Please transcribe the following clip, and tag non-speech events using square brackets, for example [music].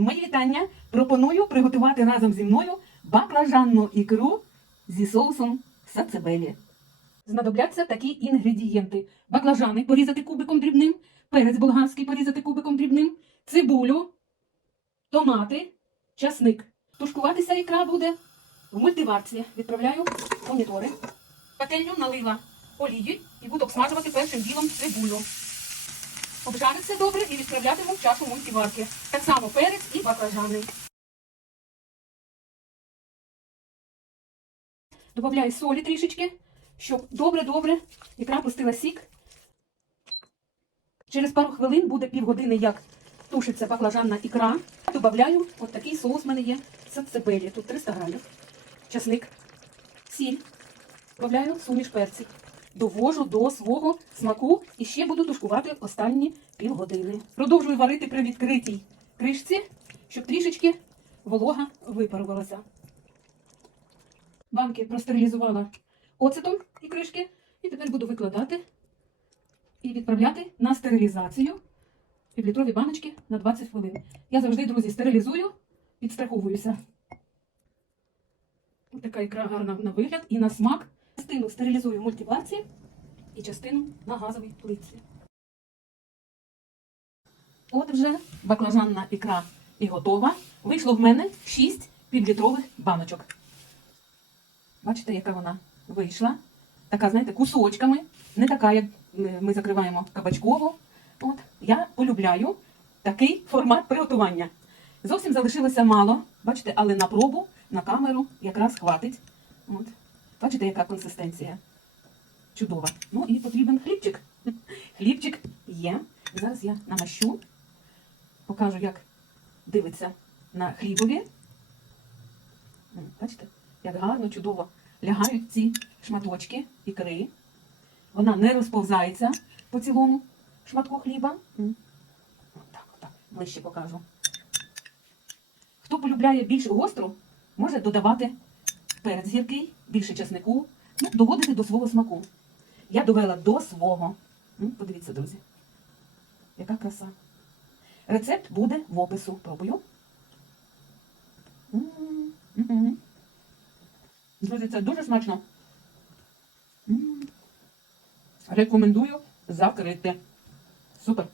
Мої вітання. Пропоную приготувати разом зі мною баклажанну ікру зі соусом сацебелі. Знадобляться такі інгредієнти: баклажани порізати кубиком дрібним, перець болгарський порізати кубиком дрібним, цибулю, томати, часник. Тушкуватися ікра буде в мультиварці. Відправляю монітори. Пательню налила олії і буду обсмажувати першим ділом цибулю. Обжариться добре і відправлятиму в чашу мультиварки. Так само перець і баклажани. Добавляю солі трішечки, щоб добре-добре ікра пустила сік. Через пару хвилин буде півгодини, як тушиться баклажанна ікра. Добавляю от такий соус в мене є сацебелі. Тут 300 грамів. Часник, сіль. Добавляю суміш перців. Довожу до свого смаку і ще буду тушкувати останні півгодини. Продовжую варити при відкритій кришці, щоб трішечки волога випарувалася. Банки простерилізувала оцетом і кришки, і тепер буду викладати і відправляти на стерилізацію півлітрові баночки на 20 хвилин. Я завжди, друзі, стерилізую, підстраховуюся. Така ікра гарна на вигляд і на смак. Частину стерилізую в мультиварці і частину на газовій плитці. От вже баклажанна ікра і готова. Вийшло в мене 6 півлітрових баночок. Бачите, яка вона вийшла. Така, знаєте, кусочками. Не така, як ми закриваємо кабачкову. От. Я полюбляю такий формат приготування. Зовсім залишилося мало, бачите, але на пробу, на камеру якраз хватить. От. Бачите, яка консистенція? Чудова. Ну і потрібен хлібчик. [laughs] Хлібчик є. Зараз я намащу, покажу, як дивиться на хлібові. Бачите, як гарно, чудово лягають ці шматочки ікри. Вона не розповзається по цілому шматку хліба. М. Отак, отак, ближче покажу. Хто полюбляє більш гостру, може додавати перець гіркий, більше чеснику, ну, доводити до свого смаку. Я довела до свого. Подивіться, друзі. Яка краса. Рецепт буде в опису. Пробую. Друзі, це дуже смачно. Рекомендую закрити. Супер.